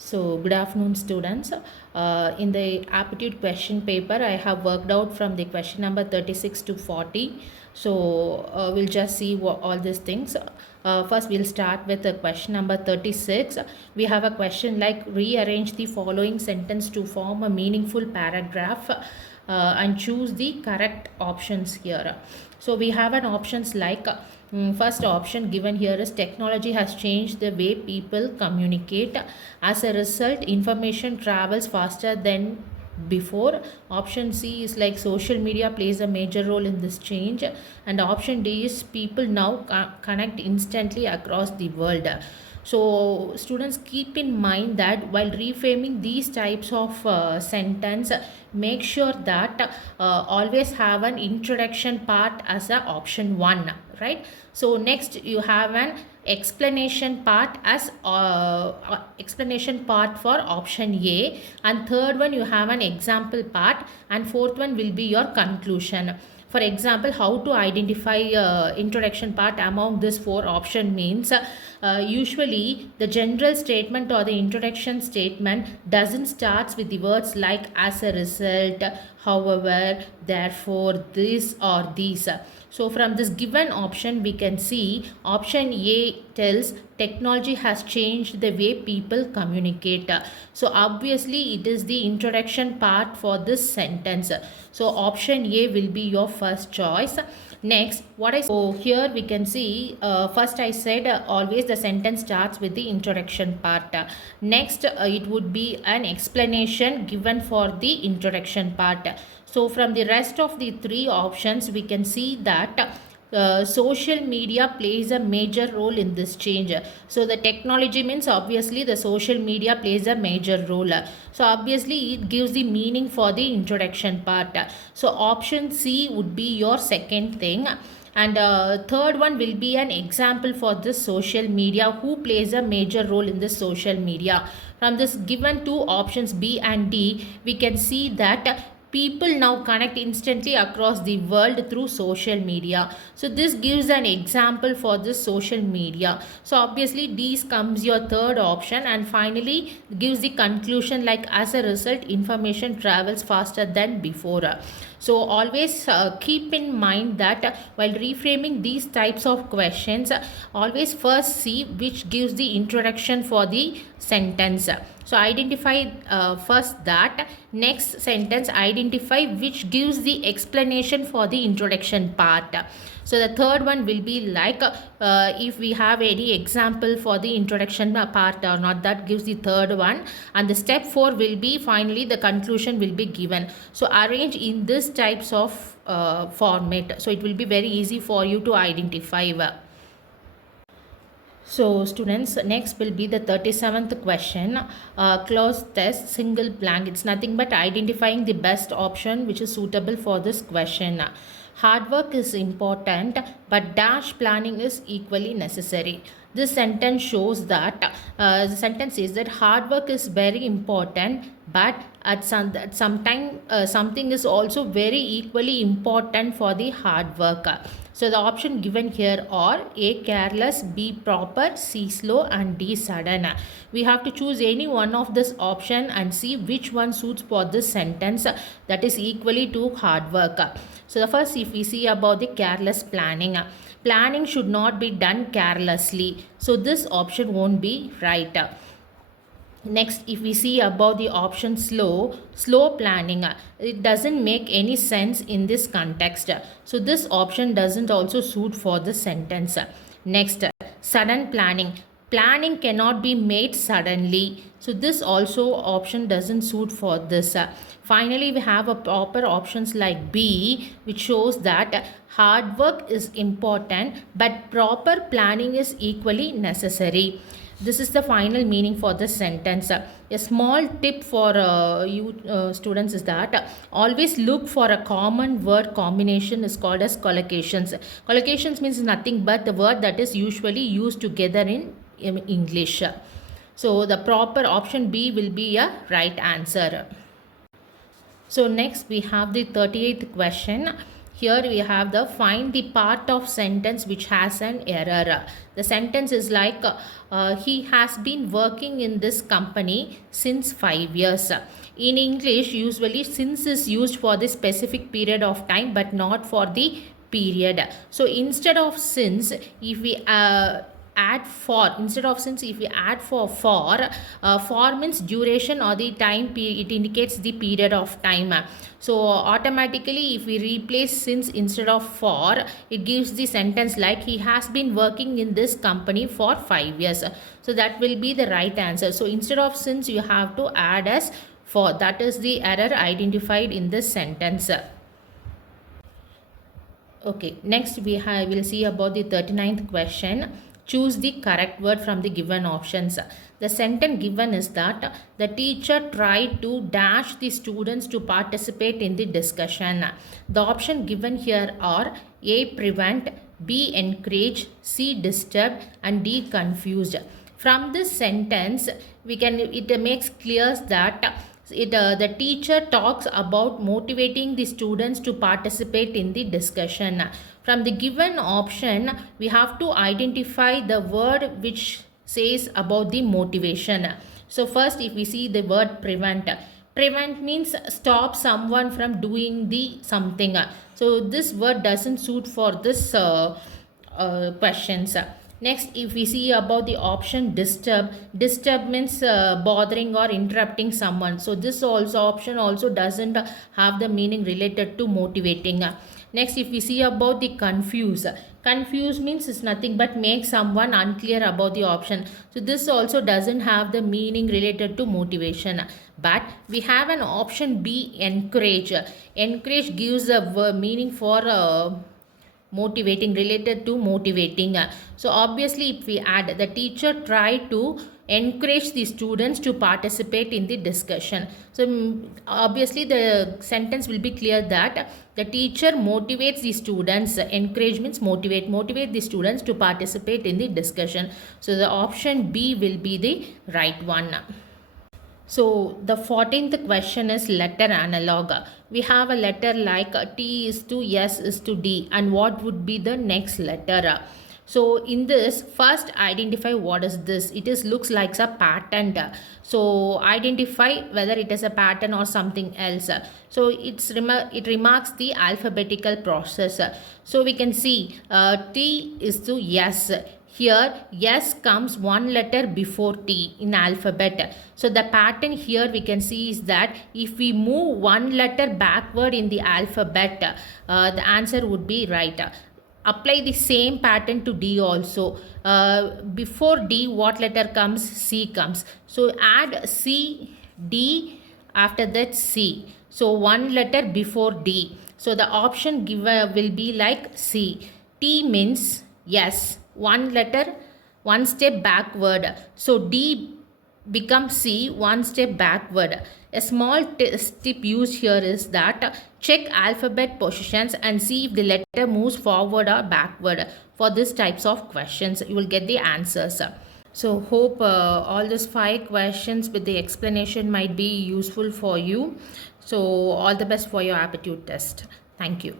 So, good afternoon, students. In the aptitude question paper, I have worked out from the question number 36 to 40. So, we'll just see all these things. First, we'll start with the question number 36. We have a question like rearrange the following sentence to form a meaningful paragraph and choose the correct options here. So, we have an options like first option given here is technology has changed the way people communicate. As a result, information travels faster than before. Option C is like social media plays a major role in this change. And option D is people now connect instantly across the world. So students, keep in mind that while reframing these types of sentence, make sure that always have an introduction part as a option 1, right? So next you have an explanation part as explanation part for option A, and third one you have an example part, and fourth one will be your conclusion. For example, how to identify introduction part among this four option means usually the general statement or the introduction statement doesn't start with the words like as a result, however, therefore, this or these. So from this given option we can see option A tells technology has changed the way people communicate. So obviously it is the introduction part for this sentence. So option A will be your first choice. Next, so here we can see first I said always the sentence starts with the introduction part. Next, it would be an explanation given for the introduction part. So from the rest of the three options, we can see that social media plays a major role in this change. So the technology means obviously the social media plays a major role. So obviously it gives the meaning for the introduction part. So option C would be your second thing. And third one will be an example for this social media, who plays a major role in this social media. From this given two options B and D, we can see that people now connect instantly across the world through social media. So this gives an example for this social media. So obviously these comes your third option, and finally gives the conclusion like as a result information travels faster than before. So always keep in mind that while reframing these types of questions, always first see which gives the introduction for the sentence. So identify first that. Next sentence, identify which gives the explanation for the introduction part. So the third one will be like if we have any example for the introduction part or not, that gives the third one. And the step 4 will be finally the conclusion will be given. So arrange in this types of format. So it will be very easy for you to identify. So students, next will be the 37th question. Clause test single blank. It's nothing but identifying the best option which is suitable for this question. Hard work is important, but dash planning is equally necessary. This sentence shows that the sentence says that hard work is very important, but at some time something is also very equally important for the hard work. So the option given here are A careless, B proper, C slow, and D sudden. We have to choose any one of this option and see which one suits for this sentence that is equally to hard work. So the first, if we see about the careless planning. Planning should not be done carelessly. So this option won't be right. Next, if we see about the option slow planning, it doesn't make any sense in this context. So this option doesn't also suit for the sentence. Next, sudden planning. Planning cannot be made suddenly. So this also option doesn't suit for this. Finally, we have a proper options like B, which shows that hard work is important, but proper planning is equally necessary. This is the final meaning for this sentence. A small tip for you students is that always look for a common word combination is called as collocations. Collocations means nothing but the word that is usually used together in English. So the proper option B will be a right answer. So next we have the 38th question. Here we have the find the part of sentence which has an error. The sentence is like he has been working in this company since 5 years. In English, usually since is used for the specific period of time but not for the period. So instead of since, if we add for, instead of since if we add for means duration or the time period, it indicates the period of time. So automatically if we replace since instead of for, it gives the sentence like he has been working in this company for 5 years. So that will be the right answer. So instead of since, you have to add as for. That is the error identified in this sentence. Okay, next will see about the 39th question. Choose the correct word from the given options. The sentence given is that the teacher tried to dash the students to participate in the discussion. The option given here are A. Prevent, B. Encourage, C. Disturb, and D. Confused. From this sentence, it makes clear that the teacher talks about motivating the students to participate in the discussion. From the given option, we have to identify the word which says about the motivation. So first, if we see the word prevent, prevent means stop someone from doing the something. So this word doesn't suit for this questions. Next, if we see about the option disturb, disturb means bothering or interrupting someone. So this option also doesn't have the meaning related to motivating. Next, if we see about the confuse, confuse means is nothing but make someone unclear about the option. So this also doesn't have the meaning related to motivation. But we have an option B, encourage. Encourage gives a meaning for motivating, related to motivating. So obviously if we add, the teacher tried to encourage the students to participate in the discussion. So obviously the sentence will be clear that the teacher motivates the students. Encourage means motivate the students to participate in the discussion. So the option B will be the right one. So the 14th question is letter analog. We have a letter like T is to S is to D, and what would be the next letter? So in this, first identify what is this. It is looks like a pattern. So identify whether it is a pattern or something else. So it remarks the alphabetical process. So we can see T is to S. Here S comes one letter before T in alphabet. So the pattern here we can see is that if we move one letter backward in the alphabet, the answer would be right. Apply the same pattern to D also. Before D, what letter comes? C comes. So add C, D, after that C. So one letter before D. So the option given will be like C. T means yes, one letter, one step backward. So D becomes C, one step backward. A small tip used here is that check alphabet positions and see if the letter moves forward or backward. For these types of questions, you will get the answers. So hope all these 5 questions with the explanation might be useful for you. So all the best for your aptitude test. Thank you.